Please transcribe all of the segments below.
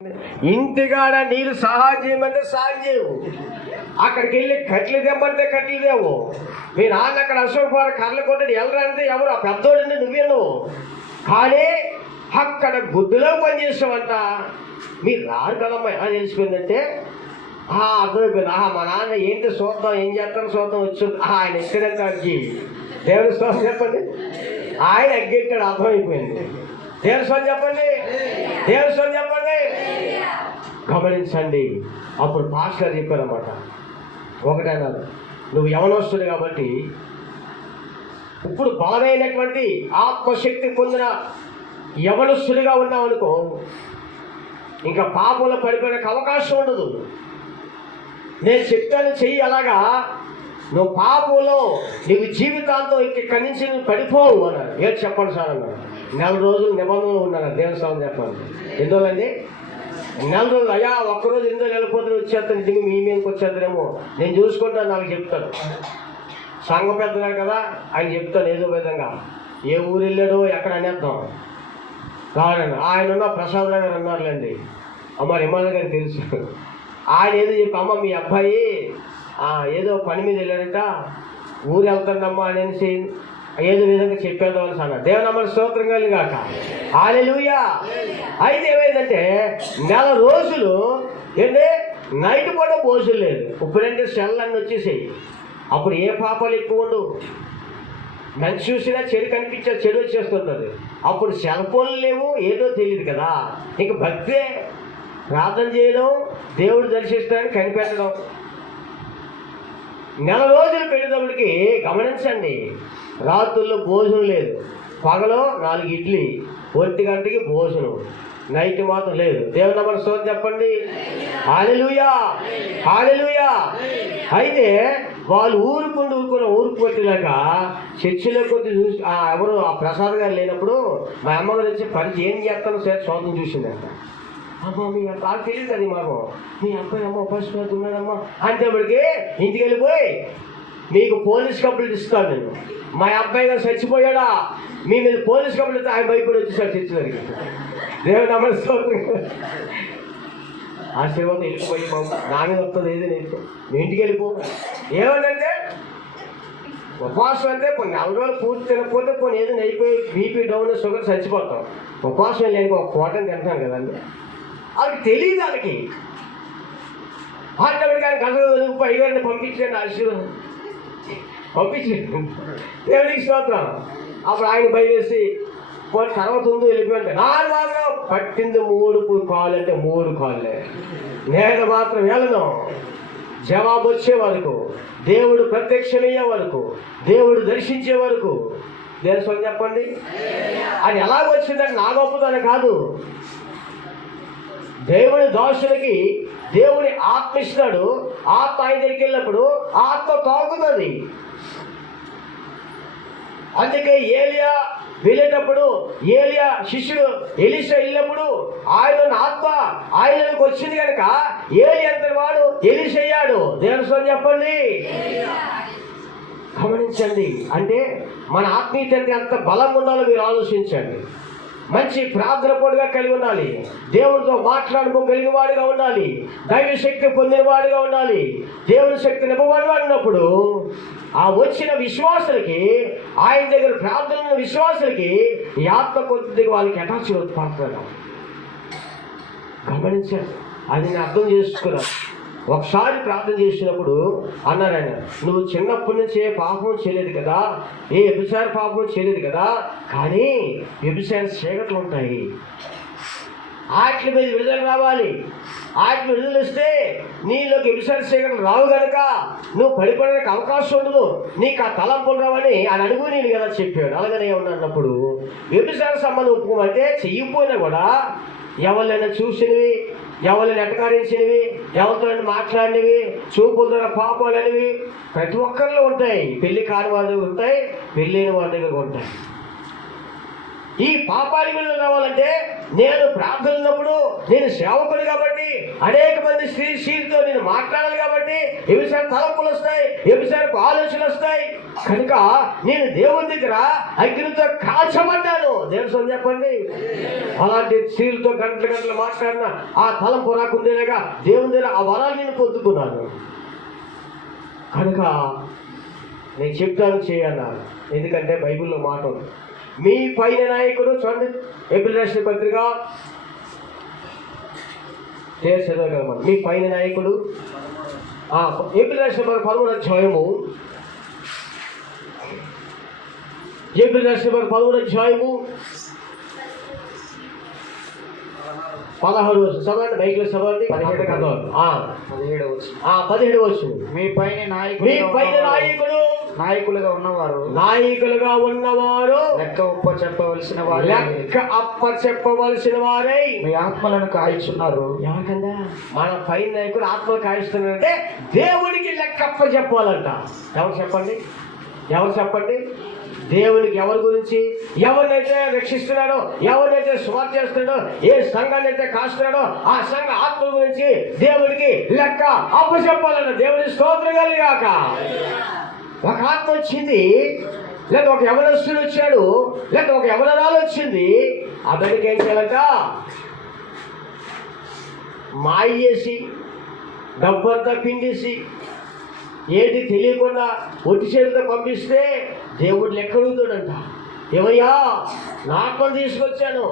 ఇంటికాడ నీళ్ళు సహాయం చేయమంటే సహాయం చేయవు. అక్కడికి వెళ్ళి కట్లు తెమ్మంటే కట్లు దేవు. మీ నాన్న అక్కడ అశోక్ వారు కర్రలు కొట్టడు ఎవరంటే ఎవరు ఆ పెద్దోడంటే నువ్వేను. కానీ అక్కడ గుడ్డులో పనిచేసావంట. మీరు రారు కదమ్మా. ఎలా తెలిసిపోయిందంటే అర్థమైపోయింది. మా నాన్న ఏంటి చూద్దాం, ఏం చేస్తాను చూద్దాం వచ్చి ఆయన ఎక్కడంటే అగ్గి. దేవుని స్తోత్రం చెప్పండి. ఆయన ఎగ్గెట్టాడు, అర్థమైపోయింది. దేవుని స్తోత్రం చెప్పండి, దేవుని స్తోత్రం చెప్పండి. గమనించండి. అప్పుడు పాస్టర్ చెప్పారన్నమాట. ఒకటన్నారు, నువ్వు యవనస్తుడు కాబట్టి ఇప్పుడు బలమైనటువంటి ఆత్మశక్తి పొందిన యవనస్తుడిగా ఉన్నావు అనుకో, ఇంకా పాపంలో పడిపోయడానికి అవకాశం ఉండదు. నేను చెప్తాను చెయ్యి, అలాగా నువ్వు పాపంలో నీవు జీవితాంతం ఇక్కడి నుంచి నువ్వు పడిపోవు అన్నారు. ఏం చెప్పండి సార్ అన్నారు. 4 రోజులు నిబంధనలు ఉన్నాను. దేవుని స్తోత్రం చెప్పండి. ఎన్ని రోజులండి? 4 రోజులు. అయ్యా ఒక్కరోజు ఎందుకు వెళ్ళిపోతే వచ్చేస్తాను, ఇంటికి మీ మీదకి వచ్చేస్తానేమో నేను చూసుకుంటాను. నాకు చెప్తాను, సంఘ పెద్దగా కదా ఆయన చెప్తాను ఏదో విధంగా. ఏ ఊరు వెళ్ళాడో ఎక్కడ అనేద్దాం కాదండి. ఆయన ఉన్న ప్రసాద్ గారు అన్నారులేండి, అమ్మ రిమాల్ గారికి తెలుసు. ఆయన ఏదో చెప్పి, అమ్మ మీ అబ్బాయి ఏదో పని మీద వెళ్ళాడట, ఊరు వెళ్తాడమ్మా అనేసి ఏదో విధంగా చెప్పేద్దాం అని అన్నారు. దేవుని స్తోత్రం కలిగాక. హల్లెలూయా. అయితే ఏమైందంటే 4 రోజులు ఏంటంటే నైట్ పూట భోజనం లేదు. ఇప్పుడంటే సెల్ అన్నీ వచ్చేసాయి. అప్పుడు ఏ పాపాలు ఎక్కువ ఉండు, మంచి చూసినా చెడు కనిపించే చెడు వచ్చేస్తుంటుంది. అప్పుడు సెల్ ఫోన్లు లేవు, ఏదో తెలియదు కదా. ఇంక భక్తే, ప్రార్థన చేయడం, దేవుడు దర్శించడానికి కనిపెట్టడం. 4 రోజులు పెట్టేటప్పటికి గమనించండి, రాత్రుల్లో భోజనం లేదు. పగలో 4 ఇడ్లీ, 1 గంటకి భోజనం, నైట్ మాత్రం లేదు. దేవుని నామమున స్తోత్రం చెప్పండి. హల్లెలూయా, హల్లెలూయా. అయితే వాళ్ళు ఊరుకు పెట్టినాక చర్చిలో కొద్ది చూసి ఎవరు ఆ ప్రసాద్ గారు లేనప్పుడు మా అమ్మగారు వచ్చి పని ఏం చేస్తానో సేపు శోధన చూసిందంట. అమ్మ మీ నాకు తెలియదు అది మాకు, మీ అబ్బాయి అమ్మ ఉపాసన ఉన్నాడమ్మా అంటేప్పటికి ఇంటికి వెళ్ళిపోయి మీకు పోలీస్ కంప్లైంట్ ఇస్తాను నేను. మా అబ్బాయి గారు చచ్చిపోయాడా, మీ మీద పోలీస్ కంప్లైంట్ ఆయన భయపడి వచ్చేసాడు చర్చి దగ్గరికి. దేవుని నమస్కారం. ఆశీర్వాదం వెళ్ళిపోయి బాబు నా మీద వస్తుంది ఏదో నేను మీ ఇంటికి వెళ్ళిపో. ఏమంటే ఉపవాసం అంటే కొన్ని 4 రోజులు పూర్తి తినకపోతే కొన్ని ఏదైనా అయిపోయి బీపీ డౌన్ షుగర్ చచ్చిపోతాం. ఉపవాసం లేని ఒక పూటని తింటాను కదండి. వాళ్ళకి తెలియదు. వాళ్ళకి ఆటోమేటిక్ ఆయన గంటలు పైగారిని పంపించండి, ఆశీర్వాదం పంపించండి. దేవునికి స్తోత్రం. అప్పుడు ఆయన భయవేసి పోనీ తర్వాత ఉందో వెళ్ళిపోయింది. నాలుగు మాత్రం పట్టింది 3 కాళ్ళు అంటే 3 కాళ్ళే. నేను మాత్రం వెళ్ళను. జవాబు వచ్చే వరకు, దేవుడు ప్రత్యక్షమయ్యే వరకు, దేవుడు దర్శించే వరకు. దేని చెప్పండి. అది ఎలాగ వచ్చిందని నా గొప్పదని కాదు. దేవుని దోషులకి దేవుని ఆత్మ ఇస్తాడు. ఆత్మ ఆయన దగ్గరికి వెళ్ళినప్పుడు ఆత్మ తాకుతుంది. అందుకే ఏలియా వెళ్ళేటప్పుడు, ఏలియా శిష్యుడు ఎలీషా వెళ్ళినప్పుడు ఆయన ఆత్మ ఆయనకు వచ్చింది కనుక ఏలియా అంతటి వాడు ఎలీషా అయ్యాడు. దేవుని స్తోత్రం చెప్పండి. గమనించండి. అంటే మన ఆత్మీయత ఎంత బలంగా ఉండాలో మీరు ఆలోచించండి. మంచి ప్రార్థన పొడిగా కలిగి ఉండాలి. దేవుడితో మాట్లాడుకోగలిగిన వాడిగా ఉండాలి. దైవ శక్తి పొందిన వాడిగా ఉండాలి. దేవుని శక్తి నింపబడినప్పుడు ఆ వచ్చిన విశ్వాసులకి, ఆయన దగ్గర ప్రార్థన విశ్వాసులకి ఈ ఆత్మ కొద్దిగా వాళ్ళకి అటాచ్ పడుతున్నారు. గమనించండి. అది నేను అర్థం చేసుకున్నాను. ఒకసారి ప్రార్థన చేసినప్పుడు అన్నారు ఆయన, నువ్వు చిన్నప్పటి నుంచి ఏ పాపం చేయలేదు కదా, ఏ వ్యభిచార పాపం చేయలేదు కదా, కానీ వ్యభిచార చీకట్లు ఉంటాయి. వాటి మీద విడుదల రావాలి. వాటి విడుదల వస్తే నీలోకి వ్యభిచార చీకట్లు రావు కనుక నువ్వు పడిపోవడానికి అవకాశం ఉండదు. నీకు ఆ తలంపులు రావని ఆయన అడుగు నేను కదా చెప్పాడు. అలాగనే ఉన్నప్పుడు వ్యభిచార సంబంధం ఒప్పుకోమంటే చెయ్యిపోయినా కూడా ఎవరైనా చూసినవి, ఎవరిని ఎటకారించినవి, ఎవరితో మాట్లాడినవి, చూపుల ద్వారా పాపాలు అనేవి ప్రతి ఒక్కరిలో ఉంటాయి. పెళ్లి కాని వాళ్ళ దగ్గర ఉంటాయి, పెళ్ళైన వాళ్ళ దగ్గర ఉంటాయి. ఈ పాపానికి విడుదల రావాలంటే నేను ప్రార్థనప్పుడు నేను సేవకుడు కాబట్టి అనేక మంది స్త్రీలతో నేను మాట్లాడాలి కాబట్టి ఎవిసారి తలంపులు వస్తాయి, ఎవిసారి ఆలోచనలు వస్తాయి. కనుక నేను దేవుని దగ్గర అగ్నితో కాల్చబడ్డాను. దేవుని చెప్పండి. అలాంటి స్త్రీలతో గంటలు మాట్లాడిన ఆ తలంపు రాకుండేలాగా దేవుని దగ్గర ఆ వరాలు నేను పొందుకున్నాను. కనుక నేను చెప్తాను చేయన్నాను. ఎందుకంటే బైబిల్లో మాట ఉంది. మీ పైన నాయకుడు చూడండి, ఏప్రిల్ రాసిన పత్రిక చదవగలమా? మీ పైన నాయకుడు ఏప్రిల్ రాసిన 13వ అధ్యాయము, ఏప్రిల్ రాసిన 13వ అధ్యాయము 16వ వచనం చదవండి. బైబిల్ చదవండి. 17వ వచనం. మీ పైన నాయకులుగా ఉన్నవారు లెక్క చెప్పవలసిన వారై మీ ఆత్మలను కాయిస్తున్నారు. ఎవరికందా? మన పైన నాయకుడు ఆత్మలు కాయిస్తున్నారంటే దేవుడికి లెక్క అప్ప చెప్పాలంట. ఎవరు చెప్పండి? దేవునికి ఎవరి గురించి? ఎవరినైతే రక్షిస్తున్నాడో, ఎవరినైతే సువార్త చేస్తున్నాడో, ఏ సంఘాన్ని అయితే కాస్తున్నాడో ఆ సంఘ ఆత్మ గురించి దేవుడికి లెక్క అప్ప చెప్పాలంట. దేవుడి స్తోత్రం కలుగాక. ఒక ఆత్మ వచ్చింది, లేదా ఒక యవనస్తుడు వచ్చాడు, లేదా ఒక యవనరాలు వచ్చింది. అతనికి ఏం చేయాలంట? మాయ చేసి డబ్బంతా పిండేసి ఏది తెలియకుండా ఒట్టి చేతితో పంపిస్తే దేవుడు లెక్క అడుగుతాడంట. ఏమయ్యా, నా ఆత్మను తీసుకొచ్చాను,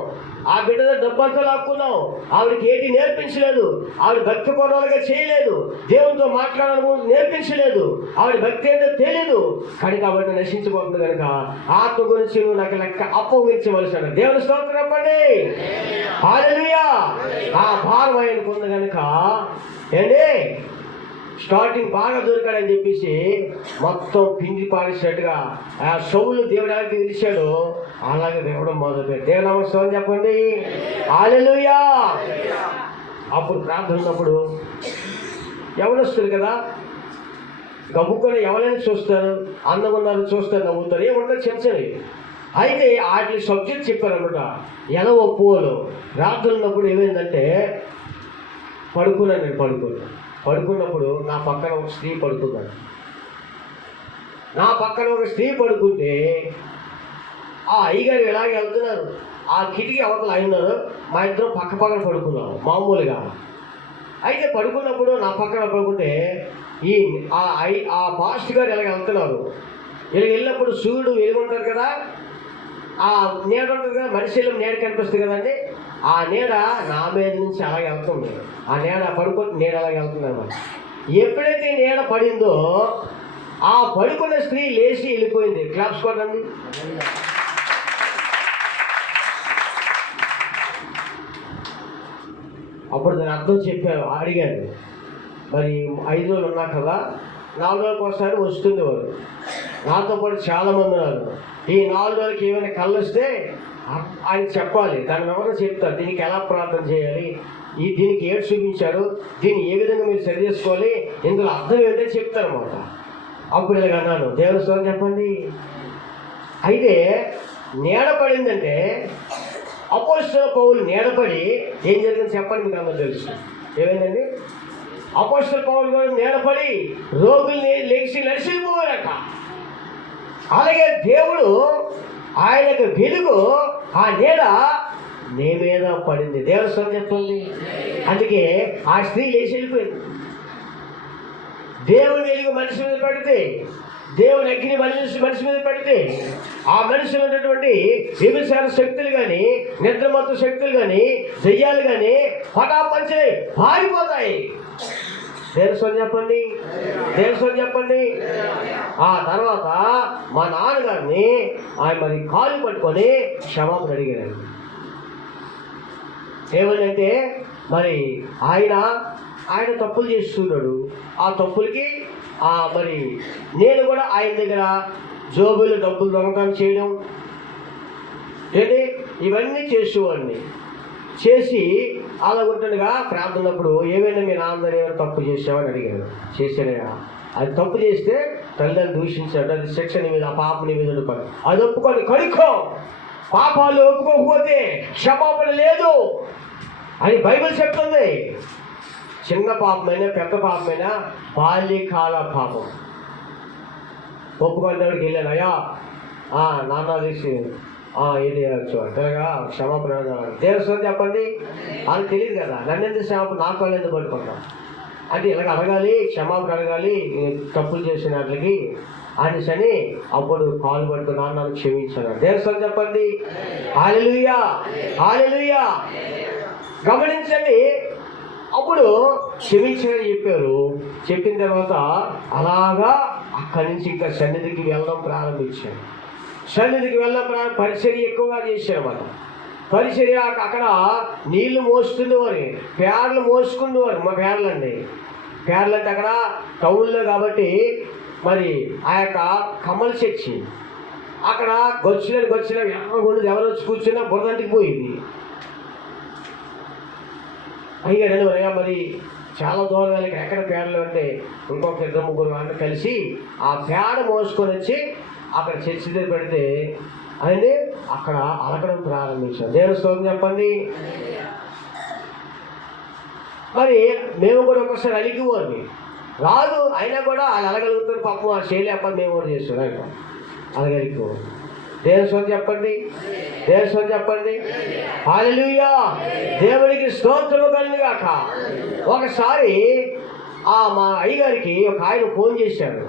ఆ బిడ్డతో డబ్బంతా లాక్కున్నావు, ఆవిడకి ఏంటి నేర్పించలేదు, ఆవిడ భక్తి పూర్వకంగా చేయలేదు, దేవునితో మాట్లాడడం నేర్పించలేదు, ఆవిడ భక్తి ఏంటో తెలియదు, కానీ కాబట్టి నశించిపోతుంది. కనుక ఆత్మ గురించి నువ్వు నాకు లెక్క అప్పగించవలసిన. దేవుని స్తోత్రం చెప్పండి. హల్లెలూయా. ఆ భారం ఆయనకు ఉంది కనుక ఏంటి స్టార్టింగ్ బాగా దొరికాడని చెప్పేసి మొత్తం పిండి పాడేసినట్టుగా ఆ సౌలు దేవుడానికి తెలిసాడు. అలాగే దేవుడం మొదలుపెట్టి దేవుని నమస్కారం చెప్పండి. హల్లెలూయా. అప్పుడు ప్రార్థన ఉన్నప్పుడు ఎవరొస్తారు కదా, గబుక్కొని ఎవరైనా చూస్తారు, అందంగా ఉన్నారు చూస్తారు, నవ్వుతారు, ఏముంటారు చెంచని. అయితే వాటి సబ్జెక్ట్ చెప్పారనమాట. ఎలా ఒప్పుకోలు ప్రార్థన ఉన్నప్పుడు ఏమైందంటే పడుకున్నప్పుడు నా పక్కన ఒక స్త్రీ పడుకున్నాడు. నా పక్కన ఒక స్త్రీ పడుకుంటే ఆ అయ్యగారు ఇలాగే వెళ్తున్నారు, ఆ కిటికీ అవతల అయినారు, మా ఇద్దరం పక్కన పడుకున్నాం మామూలుగా. అయితే పడుకున్నప్పుడు నా పక్కన పడుకుంటే ఆ పాస్ట్ గారు ఇలాగ వెళ్తున్నారు. ఇలా వెళ్ళినప్పుడు సూర్యుడు వెలుగుంటారు కదా, ఆ నీడ ఉంటుంది కదా, మనిషి నీడ కనిపిస్తుంది కదండి. ఆ నీడ నా మీద నుంచి అలాగే వెళ్తుంది. ఆ నీడ పడుకుంటే నీడ అలాగే వెళ్తుంది అన్నమాట. ఎప్పుడైతే నీడ పడిందో ఆ పడుకున్న స్త్రీ లేచి వెళ్ళిపోయింది. క్లాప్స్ కొట్టండి. అప్పుడు దాని అర్థం చెప్పాను, అడిగాను. మరి 5 రోజులు ఉన్నా కదా, 4 రోజులకు ఒకసారి వస్తుంది వారు. నాతో పాటు చాలామంది ఉన్నారు. ఈ 4 రోజులకి ఏమైనా కళ్ళు వస్తే ఆయన చెప్పాలి, దాని ఎవరో చెప్తారు, దీనికి ఎలా ప్రార్థన చేయాలి, దీనికి ఏడు చూపించారు, దీన్ని ఏ విధంగా మీరు సరి చేసుకోవాలి, ఇందులో అర్థం ఏంటో చెప్తారన్నమాట. అప్పుడు ఇలాగ అన్నాను, దేవుని స్తోత్రం చెప్పండి. అయితే నీడ పడిందంటే అపోస్తలుల పౌలు నీడపడి ఏం జరిగింది చెప్పండి, మీకు అందరూ తెలుసు. ఏమైందండి? అపోస్తలుల పౌలు కూడా నీడపడి రోగుల్ని లేచి నడిచిపోయారట. అలాగే దేవుడు ఆయనకు వెలుగు ఆ నీడ నీ మీద పడింది. దేవుని స్తోత్రం చెప్పండి. అందుకే ఆ స్త్రీ లేచి వెళ్ళిపోయింది. దేవుని వెలుగు మనిషి మీద పడితే, దేవుని అగ్ని మనిషి మీద పడితే ఆ మనిషిలో ఉన్నటువంటి వ్యభిచార శక్తులు కానీ, నిద్రమత్తు శక్తులు కానీ, దెయ్యాలు కానీ పటాపంచే పారిపోతాయి. దేవుని చెప్పండి, దేవుని చెప్పండి. ఆ తర్వాత మా నాన్నగారిని ఆయన మరి కాలు పట్టుకొని క్షమాపణ అడిగారు. ఏమంటే మరి ఆయన తప్పులు చేస్తున్నాడు. ఆ తప్పులకి మరి నేను కూడా ఆయన దగ్గర జోబులు డబ్బులు దొంగతనం చేయడం ఏంటి ఇవన్నీ చేసేవాడిని. చేసి అలా ఉంటుండగా ప్రార్థనప్పుడు ఏమైనా మీ నాన్నగారు ఏమైనా తప్పు చేసావని అడిగాను. చేశానయా, అది తప్పు చేస్తే తల్లిదండ్రులు దూషించాడు, అది శిక్ష నీ మీద, ఆ పాప నీ మీద పని, అది ఒప్పుకొని కడుక్కో, పాపాలు ఒప్పుకోకపోతే క్షమాపణ లేదు అని బైబిల్ చెప్తుంది. చిన్న పాపమైనా పెద్ద పాపమైనా బాల్యకాల పాపం ఒప్పుకునేవాడికి వెళ్ళాను, అయ్యా నాన్న తీసి ఇది అంతగా క్షమాపణ దేవస్థానం చెప్పండి అని తెలియదు కదా, నన్ను ఎందుకు క్షమాపణ నాకు వాళ్ళు ఎందుకు పట్టుకుంటాం అంటే ఇలాగ అడగాలి, క్షమాపణ అడగాలి తప్పులు చేసిన వాటికి అనేసని అప్పుడు కాలు పట్టుకుని నాన్న క్షమించాను. దేవస్థానం చెప్పండి. హల్లెలూయా, హల్లెలూయా. గమనించండి, అప్పుడు క్షమించని చెప్పారు. చెప్పిన తర్వాత అలాగా అక్కడి నుంచి ఇంకా సన్నిధికి వెళ్ళడం ప్రారంభించాను. సన్నిధికి వెళ్ళడం పరిచర్య ఎక్కువగా చేశారు అన్నమాట. పరిచర్య అక్కడ నీళ్లు మోస్తుండేవారు, పేర్లు మోసుకునేవారు. మా పేర్లు అండి, పేర్లు అంటే అక్కడ టౌన్లో కాబట్టి మరి ఆ యొక్క కమల చర్చి అక్కడ గొచ్చిన ఎర్రగొండది ఎవరు వచ్చి కూర్చున్నా బురదంటికి పోయింది. అయ్యాడండి మరి చాలా దూరం వెళ్ళి ఎక్కడ పేడలు అంటే ఇంకొక 2-3 వాళ్ళు కలిసి ఆ పేడ మోసుకొని వచ్చి అక్కడ చర్చి దగ్గర పెడితే అదే అక్కడ అలకడం ప్రారంభించాం. దేవుని స్తోత్రం చెప్పండి. మరి మేము కూడా ఒకసారి అలిగిపోండి రాదు, అయినా కూడా వాళ్ళు అలగలుగుతారు. పాపం ఆ చేయలేకపోతే మేము కూడా చేస్తాం అలగలిపో. దేవుని స్తోత్రం చెప్పండి, దేవుని స్తోత్రం చెప్పండి. హల్లెలూయా, దేవునికి స్తోత్రము కలుగుగాక. ఒకసారి మా అయ్యగారికి ఒక ఆయన ఫోన్ చేశాడు,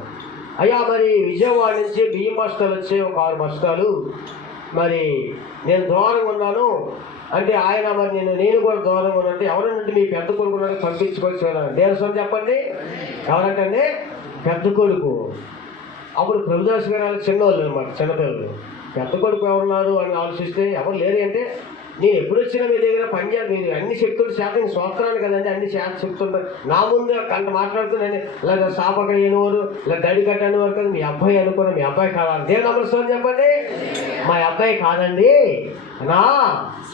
అయ్యా మరి విజయవాడ నుంచి బియ్యం బస్తాలు వచ్చే ఒక 6 బస్తాలు, మరి నేను దూరంగా ఉన్నాను అంటే ఆయన మరి నేను కూడా దూరంగా ఉన్నానంటే ఎవరంటే మీ పెద్ద కొడుకు పంపించుకొచ్చాను. దేవుని స్తోత్రం చెప్పండి. ఎవరంటే పెద్ద కొడుకు. అప్పుడు ప్రభుదాస్ గారు చిన్నవాళ్ళు అనమాట, చిన్నపిల్లలు. పెద్ద కొడుకు ఎవరున్నారు అని ఆలోచిస్తే ఎవరు లేరు అంటే నేను ఎప్పుడు వచ్చినా మీ దగ్గర పనిచేయాలి, మీరు అన్ని చెప్తుంటే శాతం స్తోత్రాన్ని కదండి అన్ని శాతం చెప్తుంటారు. నా ముందు అంత మాట్లాడుతున్నాను ఇలా సాపక అనేవారు ఇలా గడి కట్ట అనేవారు కదా, మీ అబ్బాయి అనుకున్నా, మీ అబ్బాయి కాదా? దేవుని నమస్కారం చెప్పండి. మా అబ్బాయి కాదండి, నా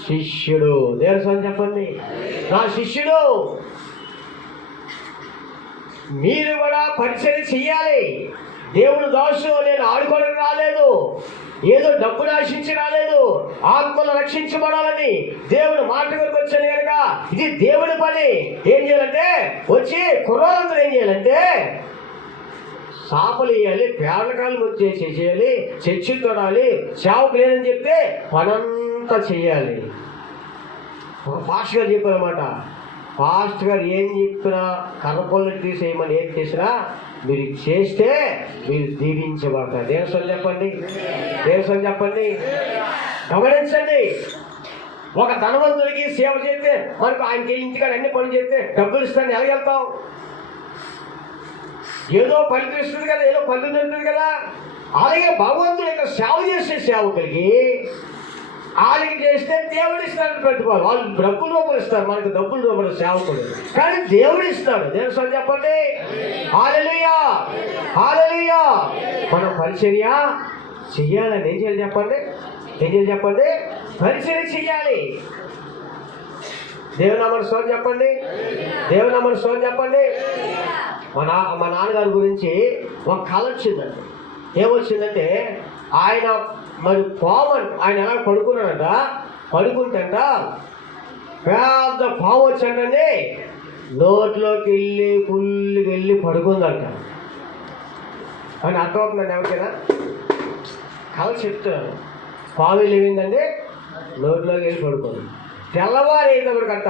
శిష్యుడు. దేవుని స్వామి చెప్పండి, నా శిష్యుడు. మీరు కూడా పరిచయం చెయ్యాలి. దేవుడు దాసు నేను ఆడుకోవడానికి రాలేదు, ఏదో డబ్బును ఆశించి రాలేదు, ఆత్మలు రక్షించబడాలని దేవుడు మాట కొరకు వచ్చాను కనుక ఇది దేవుడి పని. ఏం చేయాలంటే వచ్చి కుర్రోళ్ళందరూ ఏం చేయాలంటే సాపలు వేయాలి, పేర్లకాయలు వచ్చేసి చేయాలి, చర్చి తొడాలి, సేవకు లేదని చెప్తే పనంతా చెయ్యాలి. ఒక పాస్టర్ గారు చెప్పారన్నమాట, పాస్టర్ గారు ఏం చెప్పినా కర్రపొల్లు తీసేయమని ఏం చేసినా మీరు చేస్తే మీరు దీవించబడతారు. దేవస్థానం చెప్పండి, దేవస్థానం చెప్పండి. గమనించండి, ఒక ధనవంతుడికి సేవ చేస్తే మనకు ఆయనకి ఇంటికాడ అన్ని పనులు చేస్తే డబ్బులు ఇస్తాను ఎలాగెళ్తాం? ఏదో ఫలితం ఇస్తుంది కదా, ఏదో ఫలితం దొరుకుతుంది కదా. అలాగే భగవంతుడి యొక్క సేవ చేసే సేవకుడికి వాళ్ళకి చేస్తే దేవుడు ఇస్తాడు పెట్టుకోవాలి. వాళ్ళు డబ్బులు రూపాయలు ఇస్తారు, మనకు డబ్బులు రూపాయలు సేవకుడు, కానీ దేవుడు ఇస్తాడు. దేవుడు సార్ చెప్పండి. హల్లెలూయా, హల్లెలూయా. మనం పరిచర్య చెయ్యాలండి. ఏం చేయాలి చెప్పండి, ఏం చేయాలి చెప్పండి? పరిచర్య చెయ్యాలి. దేవునామని స్వామి చెప్పండి, దేవునామని స్వామి చెప్పండి. మా నాన్నగారి గురించి ఒక కళ వచ్చిందండి. ఏమొచ్చిందంటే ఆయన మరి పాము, ఆయన ఎలా పడుకున్నాడంట, పడుకుంటంట పెద్ద పాము వచ్చాడండి, నోట్లోకి వెళ్ళి ఫుల్గా వెళ్ళి పడుకుందంట అని అర్థమవుతుందండి ఎవరికైనా? కళ చెప్తున్నాను. పాము ఏమైందండి, నోట్లోకి వెళ్ళి పడుకుంది. తెల్లవారు అయినప్పటికంట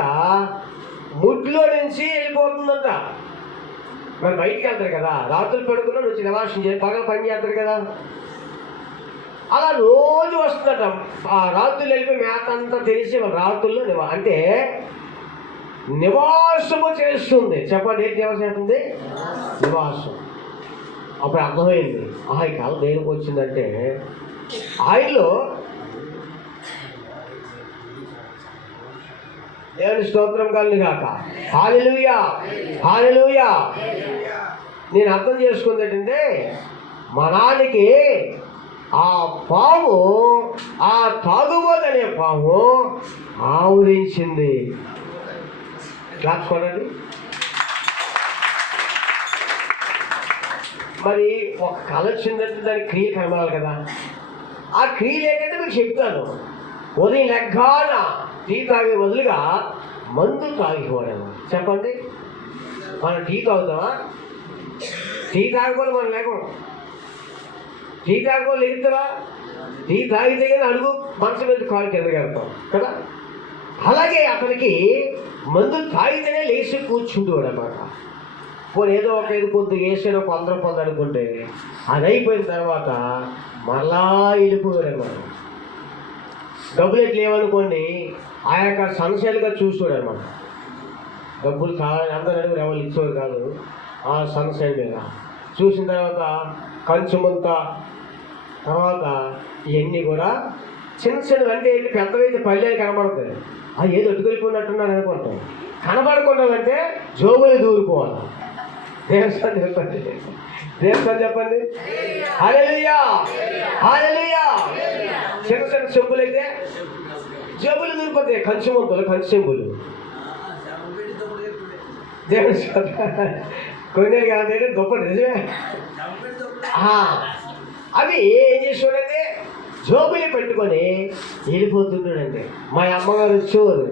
ముడ్లో నుంచి వెళ్ళిపోతుందంట. మరి బయటికి వెళ్తారు కదా, రాత్రులు పడుకున్నాడు వచ్చి నివాసం చేసి పగలు పని చేస్తారు కదా, అలా రోజు వస్తుందట. ఆ రాత్రులు వెళ్ళిపోయి మేత అంతా తెలిసి రాత్రుల్లో అంటే నివాసము చేస్తుంది. చెప్పండి, ఏంటి నివాసం చేస్తుంది? నివాసం. అప్పుడు అర్థమైంది, ఈ కాలం దేనికి వచ్చిందంటే ఆయనలో దేవుని స్తోత్రం కలుగును గాక. హల్లెలూయా, హల్లెలూయా. నేను అర్థం చేసుకుంది ఏంటంటే మా నాన్నకి ఆ పాము, ఆ తాగుబోతనే పాము ఆవరించింది. రాసుకోండి. మరి ఒక కళ వచ్చిందంటే దానికి క్రియ కనబడాలి కదా. ఆ క్రియలు ఏంటంటే మీకు చెప్తాను. ఉదయం లెగ్గాన టీ తాగే బదులుగా మందు తాగిపోవడం. చెప్పండి, మనం టీ తాగుతామా? టీ తాగకపోతే మనం లేకం. టీ తాగకపోతే లేగుతావా? టీ తాగితే కానీ అడుగు మనసు మీద కాలు కింద కడతాం కదా. అలాగే అతనికి మందు తాగితేనే లేచి కూర్చుంటేవాడు అన్నమాట. పోనీ ఏదో ఒక ఏదో కొద్ది వేసాడు, ఒక 100 రూపాయలు అనుకుంటే అది అయిపోయిన తర్వాత మళ్ళా వెళ్ళిపోయాడు అన్నమాట. డబ్బులు ఎట్లా లేవనుకోండి, ఆ యొక్క సంశయాలుగా చూసాడు అనమాట. డబ్బులు చాలా అందరూ అడుగు ఎవరు ఇచ్చేవారు కాదు. ఆ సంశయం మీద చూసిన తర్వాత కంచుమంత తర్వాత ఇవన్నీ కూడా చిన్న చిన్నవి అంటే ఏంటి, పెద్దవైతే పల్లెలు కనబడతాయి. అది ఏదో అటుకెళ్ళిపోయినట్టున్నాను అనుకుంటాం. కనబడకుండా అంటే జోబులు దూరిపోవాలి. దేవస్థానం చెప్పండి, దేవస్థానం చెప్పండి. హల్లెలూయా, హల్లెలూయా. చిన్న చిన్న చెంబులు అయితే జబ్బులు దూరిపోతాయి. కంచుమంతులు, కంచు చెంబులు దేవస్థానం కొన్ని కాదంటే గొప్ప నిజమే. అవి ఏం చేసేవాడంటే జోబులు పెట్టుకొని వెళ్ళిపోతుంటాడండి. మా అమ్మగారు వచ్చేవారు,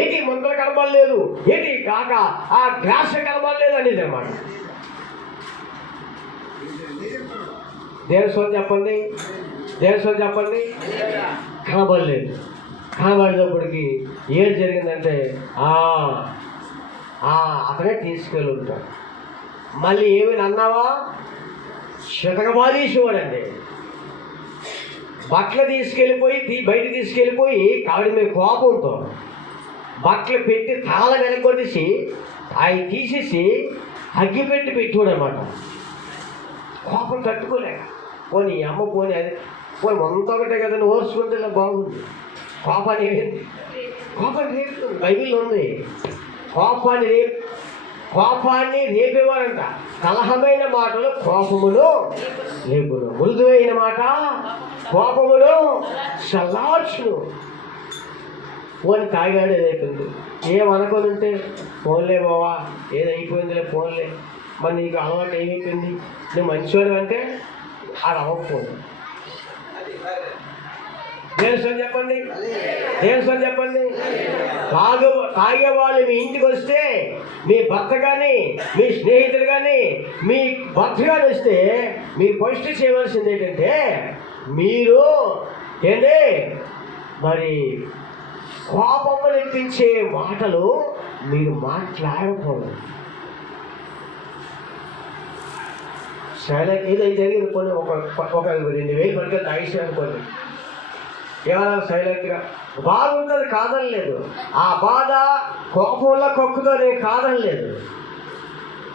ఏంటి మందులు కనబడలేదు, ఏంటి కాక ఆ గ్లాస్ కనబడలేదు అనేది అన్నమాట. దేవస్వామి చెప్పండి, దేవస్వామి చెప్పండి. కనబడలేదు. కనబడేటప్పటికి ఏం జరిగిందంటే అతనే తీసుకెళ్ళి ఉంటాడు. మళ్ళీ ఏమైనా అన్నావా శతకబాదీసేవాడండి. బట్టలు తీసుకెళ్ళిపోయి బయట తీసుకెళ్ళిపోయి కావిడి మీద కోపంతో బట్టలు పెట్టి తాళ వెనకొట్టేసి అవి తీసేసి అగ్గి పెట్టేవాడు అన్నమాట. కోపం తట్టుకోలేక పోనీ అమ్మ పోనీ అది పోనీ మొంత ఒకటే కదండి, ఓర్చుకుంటే ఇలా బాగుంది. కోపాన్ని రేపుతుంది, బైబిల్లో ఉంది. కోపాన్ని రేపేవారంట. కలహమైన మాటలు కోపమును రేపును, మృదువైన మాట కోపమును చల్లార్చును. పోనీ తాగాడు, ఏదైపోయింది. ఏమనుకొని ఉంటే ఫోన్లే బావా, ఏదైపోయిందిలే ఫోన్లే, మరి నీకు అలవాటు ఏమైపోయింది, నువ్వు మంచివాడు అంటే అది అవ్వకపోదు. దేవస్వామి చెప్పండి, దేవస్వామి చెప్పండి. తాగేవాళ్ళు మీ ఇంటికి వస్తే, మీ భర్త కానీ మీ స్నేహితుడు కానీ మీ భర్త కానీ వస్తే మీరు ఫస్ట్ చేయవలసింది ఏంటంటే, మీరు ఏంటి మరి కోపము తెప్పించే మాటలు మీరు మాట్లాడకూడదు. సరే ఏదైతే జరిగింది కొన్ని ఒక 2000 పట్టుకొని తాగేసి అనుకోండి, ఏమన్నా సైలెంట్గా బాగుంటుంది కాదని లేదు. ఆ బాధ కోపంలో కొక్కుతో నేను కాదని లేదు.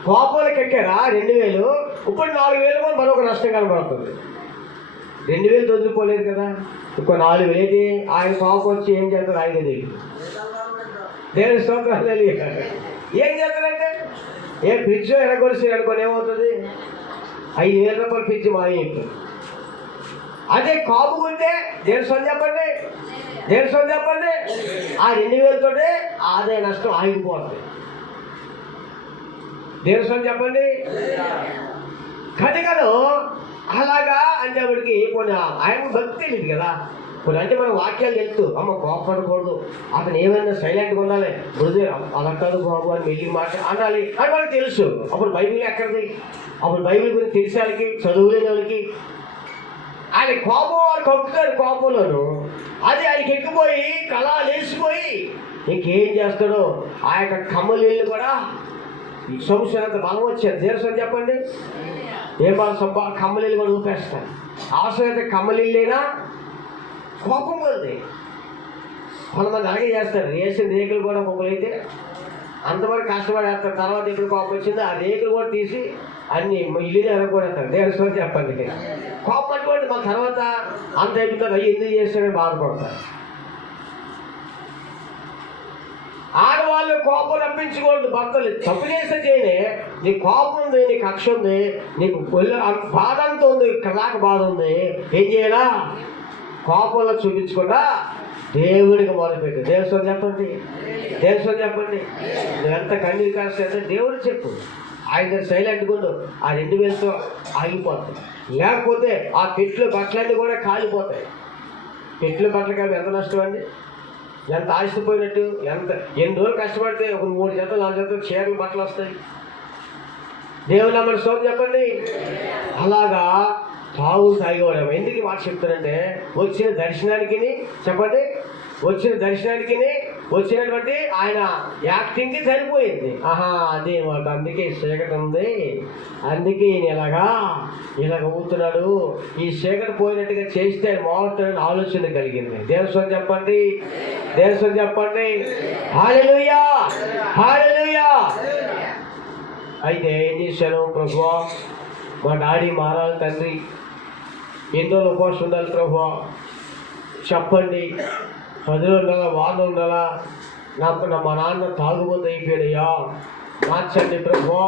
కోపంలోకి ఎక్కారా 2000, ఇప్పుడు 4000 కూడా మరొక నష్టం కనబడుతుంది. 2000 వదిలిపోలేదు కదా, ఇంకో 4000 ఏంటి ఆయన కోపం వచ్చి ఏం చేస్తారు ఆయన తెలియదు. దేవుని స్తోత్రం తెలియదు. ఏం చేస్తారంటే ఫ్రిడ్జ్ ఎరగొడిసి అనుకోని ఏమవుతుంది, 5000 రూపాయలు ఫ్రిడ్జ్ మాయైపోతుంది. అదే కాపుకుంటే దేవస్వామి చెప్పండి, దేవస్వామి చెప్పండి, ఆ 2000తోటే అదే నష్టం ఆగిపోతుంది. దేవస్వామి చెప్పండి. కనుకను అలాగా అంటేవాడికి కొన్ని ఆయన భక్తి తెలియదు కదా. కొన్ని అంటే మనం వాక్యాలు తెలుస్తూ అమ్మ కోపడకూడదు, అతను ఏమైనా సైలెంట్గా ఉండాలి, మృదు అలా కాదు బాబు అని వెళ్ళి మాట అనాలి అని మనకు తెలుసు. అప్పుడు బైబిల్ ఎక్కడిది, అప్పుడు బైబిల్ గురించి తెలిసే వాళ్ళకి, చదువులేని వాళ్ళకి ఆయన కోపం వాడు కక్కుతాడు. కోపంలోను అది ఆయనకి ఎక్కిపోయి కళ లేచిపోయి ఇంకేం చేస్తాడో ఆ యొక్క కమ్మలీళ్ళు కూడా సంవత్సరంత బలం వచ్చారు. దేవస్వామి చెప్పండి. ఏం బాగా కమ్మలీళ్ళు కూడా ఊపేస్తారు. అవసరమైతే కమ్మలీళ్ళైనా కోపం కలది. కొంతమంది అలాగే చేస్తారు. వేసిన రేకులు కూడా ఒక్కొక్కరైతే అంతవరకు కష్టపడేస్తారు. తర్వాత ఎప్పుడు కోపం వచ్చిందో ఆ రేకులు కూడా తీసి అన్ని ఇల్లునే అనుకోడేస్తారు. దేవస్వామి చెప్పండి. కోపం అటువంటి మా తర్వాత అంత అయిపోతారు, అయ్యి ఎందుకు చేస్తారని బాధపడతారు. ఆడవాళ్ళు కోపం రప్పించకూడదు. భర్తలు తప్పు చేస్తే చేయనే, నీ కోపం ఉంది, నీ కక్ష ఉంది, నీకు బాధ అంతా ఉంది, కదాక బాధ ఉంది, ఏం చేయాలా? కోపంలో చూపించకుండా దేవుడికి మొదలుపెట్టు. దేవస్వామి చెప్పండి, దేవస్వామి చెప్పండి. నువ్వు ఎంత కన్నీరు కాస్తే దేవుడు చెప్పు. ఆయన సైలెంట్గా ఉండు, ఆ 2000తో ఆగిపోతుంది. లేకపోతే ఆ పెట్లు బట్టలన్నీ కూడా కాలిపోతాయి. పెట్లు బట్టలు కాదు ఎంత నష్టం అండి, ఎంత ఆశపోయినట్టు. ఎన్ని రోజులు కష్టపడితే ఒక 3 జతలు 4 జతలు చీరలు బట్టలు వస్తాయి. దేవుని నమ్మని సోదరు చెప్పండి. అలాగా తాగేవాడు. ఎందుకు ఈ మాట చెప్తారంటే వచ్చిన దర్శనానికి చెప్పండి, వచ్చినటువంటి ఆయన యాక్టింగ్కి సరిపోయింది. అదే మాకు అందుకే చీకటి ఉంది, అందుకే ఈయన ఇలాగ ఊతున్నాడు, ఈ చీకటి పోయినట్టుగా చేస్తే ఆయన మారుతాడని ఆలోచన కలిగింది. దేవస్వం చెప్పండి, హల్లెలూయా, హల్లెలూయా. అయితే ఏం చేశాను, ప్రభువా మా డాడీ మారాలి తండ్రి, ఎన్నో ఉపవాసం ఉండాలి ప్రభువా, చెప్పండి 10 రోజులు ఉండాలా, వారం ఉండాలా, మా నాన్న తాగుబోతు అయిపోయాడయ్యా, మార్చండి ప్రభువా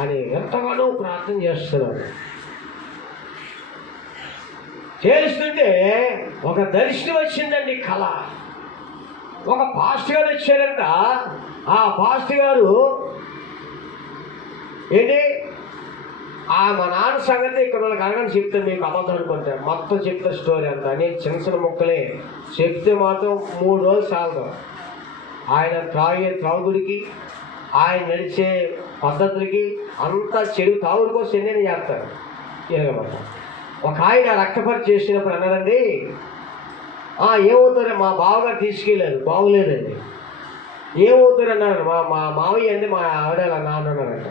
అని ఎంతగానో ప్రార్థన చేస్తున్నాడు. చేస్తుంటే ఒక దర్శనం వచ్చిందండి, కళ. ఒక పాస్టర్ గారు వచ్చారంట. ఆ పాస్టర్ గారు ఏంటి, మా నాన్న సంగతి ఇక్కడ వాళ్ళకి అడగని చెప్తే మీకు అబద్ధం అనుకుంటే మొత్తం చెప్తే స్టోరీ అంతా. నేను చిన్న ముక్కలే చెప్తే మాత్రం 3 రోజులు చాలదు. ఆయన త్రాగుడికి, ఆయన నడిచే పద్ధతులకి అంతా చెడు తాగుడు కోసం ఎన్ని చేస్తారు. ఒక ఆయన రక్తపరి చేసినప్పుడు అన్నారండి, ఏమవుతారు, మా బావగారు తీసుకెళ్ళారు, బాగులేదండి, ఏమవుతారు అన్నారు. మా మావయ్య అండి, మా ఆవిడ నాన్నన్నారంట,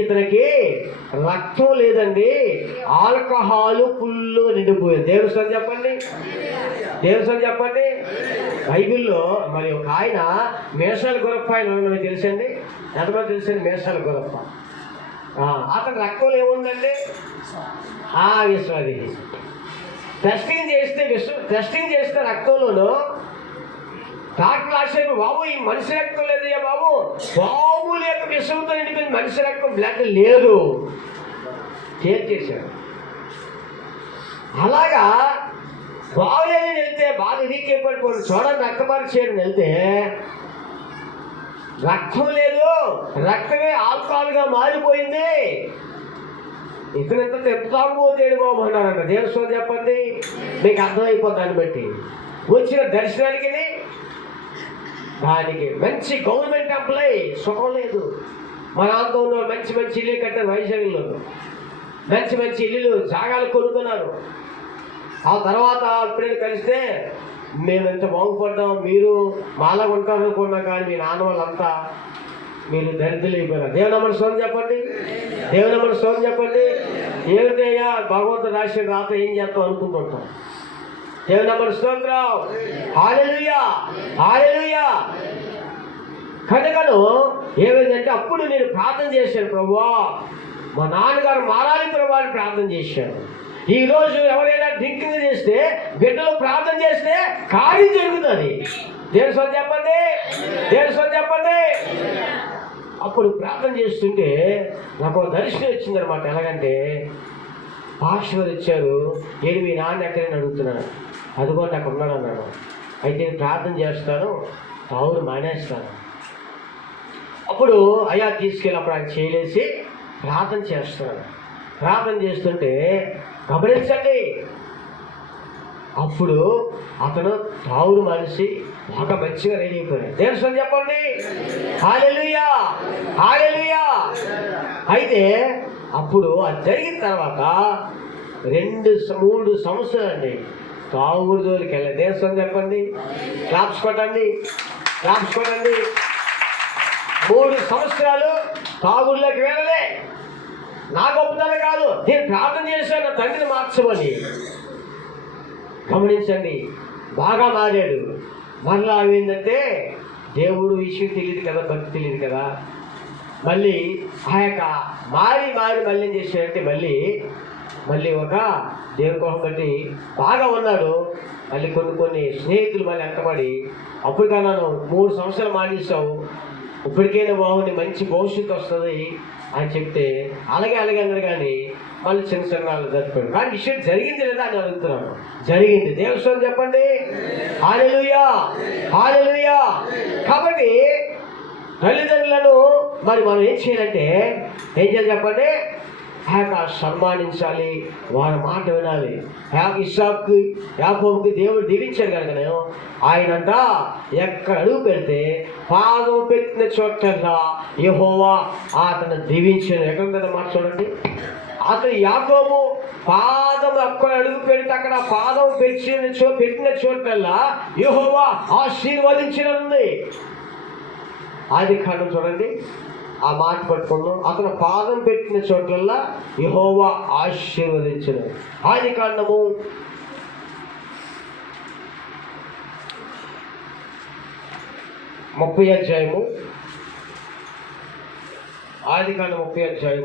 ఇతనికి రక్తం లేదండి, ఆల్కహాల్ ఫుల్ నిండిపోయింది. దేవుని చెప్పండి. బైబిల్లో మరి ఒక ఆయన మేషాల గొరప్ప ఆయన తెలుసండి, ఎంతమంది తెలుసండి మేషాల గొరప్ప? అతని రక్తంలో ఏముందండి, విశ్వాది. టెస్టింగ్ చేస్తే రక్తంలోనూ డాక్టర్ రాశారు, బాబు ఈ మనిషి రక్తం లేదయ్యా బాబు, బాబు లేక విషంతో నిండిపోయింది, మనిషి రక్తం బ్లడ్ లేదు, చేశాడు. అలాగా బాగులేదని వెళ్తే బాగా ఇరికే పడిపోయింది. చూడండి, రక్తపరీక్ష చేయడం వెళ్తే రక్తం లేదు, రక్తమే ఆల్కహాల్గా మారిపోయింది. ఇతను ఎంత తాగుబోతేడు బాబు అన్నారంట. దేవస్వం చెప్పండి, మీకు అర్థమైపోతుంది. దాన్ని బట్టి వచ్చిన దర్శనానికి దానికి మంచి గవర్నమెంట్ ఎంప్లాయీ, సుఖం లేదు. మా నాన్నతో ఉన్న మంచి ఇల్లు కట్టారు, వైజాగ్లో మంచి ఇల్లులు జాగాలు కొనుక్కున్నారు. ఆ తర్వాత ఎప్పుడైనా కలిస్తే మేము ఎంత బాగుపడ్డాం, మీరు మాలా ఉంటారు అనుకున్నా, కానీ మీ నాన్న వాళ్ళంతా మీరు దరిద్రులు అయిపోయినారు. దేవుని నమ్మని సోదరు చెప్పండి. ఏమిటయ్యా భగవంతుడు రాసిన రాత ఏం చేస్తాం అనుకుంటుంటాం. దేవుని నమ్మని స్తోత్రం, హల్లెలూయా, హల్లెలూయా. కనుకను ఏమైందంటే అప్పుడు నేను ప్రార్థన చేశాను, ప్రభువా మా నాన్నగారు మారాలి ప్రభువా అని ప్రార్థన చేశాను. ఈరోజు ఎవరైనా డ్రింకింగ్ చేస్తే, బిడ్డలు ప్రార్థన చేస్తే కార్యం జరుగుతుంది. దేవస్వం చెప్పండి. అప్పుడు ప్రార్థన చేస్తుంటే నాకు ఒక దర్శనం వచ్చిందనమాట. ఎలాగంటే పాస్టర్ ఇచ్చారు, ఏడు మీ నాన్న ఎక్కడైనా అడుగుతున్నాను, అదిగోటి అక్కడ ఉన్నాడు అన్నాడు. అయితే ప్రార్థన చేస్తాను, తావురు మానేస్తాను. అప్పుడు అయ్యా తీసుకెళ్ళి అప్పుడు ఆయన చేయలేసి ప్రార్థన చేస్తున్నాను. ప్రార్థన చేస్తుంటే గమనించండి, అప్పుడు అతను తావురు మనిషి బాగా మంచిగా రెడీ అయిపోయాడు. దేవస్వం చెప్పండి, హల్లెలూయా, హల్లెలూయా. అయితే అప్పుడు అది జరిగిన తర్వాత 2-3 సంవత్సరాలు అండి తాగుడు జోలికి వెళ్ళాలి. దేవస్వం చెప్పండి, క్లాప్స్ కొట్టండి. 3 సంవత్సరాలు తాగుడులోకి వెళ్ళలే. నా గొప్పతనం కాదు, నేను ప్రార్థన చేశాను నా తండ్రిని మార్చమని. గమనించండి, బాగా మారాడు. మళ్ళా ఏంటంటే దేవుడు విషయం తెలియదు కదా, భక్తి తెలియదు కదా. మళ్ళీ ఆ యొక్క మారి మళ్ళీ ఏం చేశాడంటే మళ్ళీ ఒక దేవుని కోసం బట్టి బాగా ఉన్నాడు. మళ్ళీ కొన్ని స్నేహితులు మళ్ళీ వెంటబడి, అప్పుడు కన్నా 3 సంవత్సరాలు మానేసావు, ఇప్పటికైనా బాగుంది, మంచి భవిష్యత్తు వస్తుంది అని చెప్తే అలాగే అన్నాడు. కానీ మళ్ళీ చిన్న జరుపుకోండి. కానీ విషయం జరిగింది లేదా అని అడుగుతున్నాను. జరిగింది. దేవస్వం చెప్పండి, హల్లెలూయా, హల్లెలూయా. కాబట్టి తల్లిదండ్రులను మరి మనం ఏం చేయాలి చెప్పండి, సన్మానించాలి, వారి మాట వినాలి. ఇస్సాకు యాకోబుకి దేవుడు దీవించాడు కనుక ఆయనంట ఎక్కడ అడుగు పెడితే పాదం పెట్టిన చోటల్లా యెహోవా అతను దీవించాడు. ఎక్కడ మాట చూడండి, అతను యాకోబు పాదం అక్కడ అడుగు పెడితే అక్కడ పాదం పెట్టిన చోటల్లా యెహోవా ఆశీర్వదించినది. ఆదికాండం చూడండి, ఆ మాట పట్టుకున్నాం. అతను పాదం పెట్టిన చోట్లల్లా యెహోవా ఆశీర్వదించను. ఆదికాండము 30 అధ్యాయము. ఆదికాండం 30 అధ్యాయము.